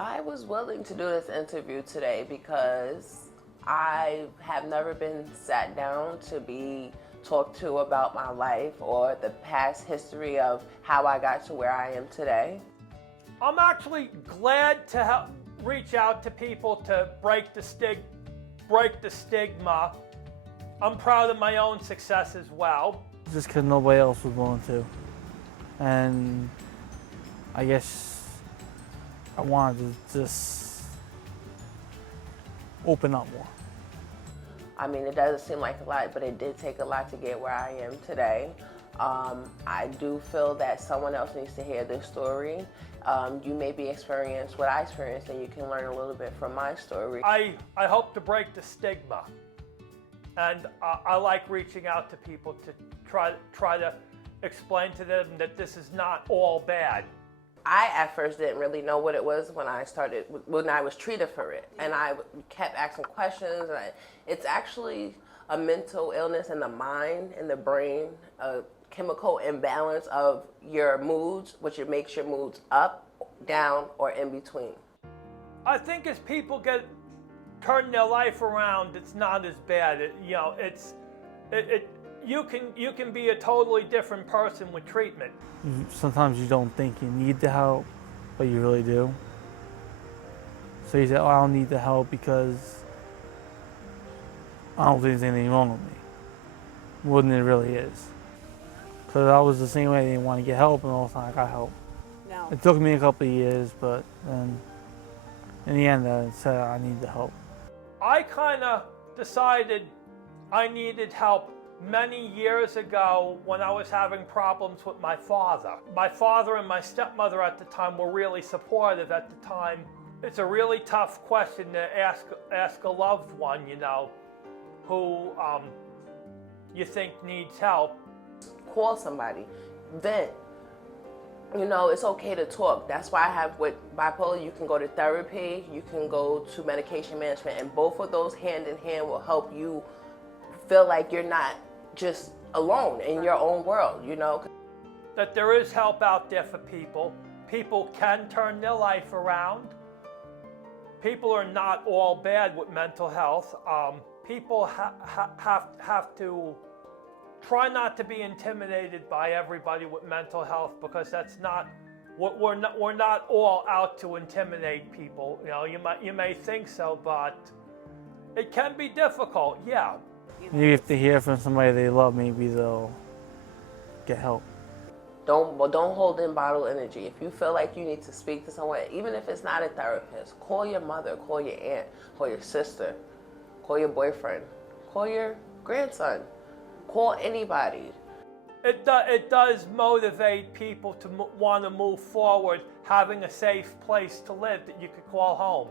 I was willing to do this interview today because I have never been sat down to be talked to about my life or the past history of how I got to where I am today. I'm actually glad to help reach out to people to break the stigma. I'm proud of my own success as well. Just because nobody else was willing to. And I guess I wanted to just open up more. I mean, it doesn't seem like a lot, but it did take a lot to get where I am today. I do feel that someone else needs to hear this story. You maybe experienced what I experienced, and you can learn a little bit from my story. I hope to break the stigma, and I like reaching out to people to try to explain to them that this is not all bad. I at first didn't really know what it was when I was treated for it, and I kept asking questions. And it's actually a mental illness in the mind, in the brain, a chemical imbalance of your moods, which makes your moods up, down, or in between. I think as people turn their life around, it's not as bad. You can be a totally different person with treatment. Sometimes you don't think you need the help, but you really do. So you say, oh, I don't need the help because I don't think there's anything wrong with me. More than it really is. Because I was the same way, I didn't want to get help, and all of a sudden I got help. No. It took me a couple of years, but then in the end I said I need the help. I kind of decided I needed help many years ago when I was having problems with my father. My father and my stepmother at the time were really supportive at the time. It's a really tough question to ask a loved one, who you think needs help. Call somebody, vent. It's okay to talk. That's why I have with bipolar, you can go to therapy, you can go to medication management, and both of those hand in hand will help you feel like you're not just alone in your own world, That there is help out there for people. People can turn their life around. People are not all bad with mental health. People have to try not to be intimidated by everybody with mental health, because that's not we're not all out to intimidate people. You may think so, but it can be difficult. Yeah. Maybe if they hear from somebody they love, maybe they'll get help. Don't hold in bottled energy. If you feel like you need to speak to someone, even if it's not a therapist, call your mother, call your aunt, call your sister, call your boyfriend, call your grandson, call anybody. It does motivate people to want to move forward, having a safe place to live that you could call home.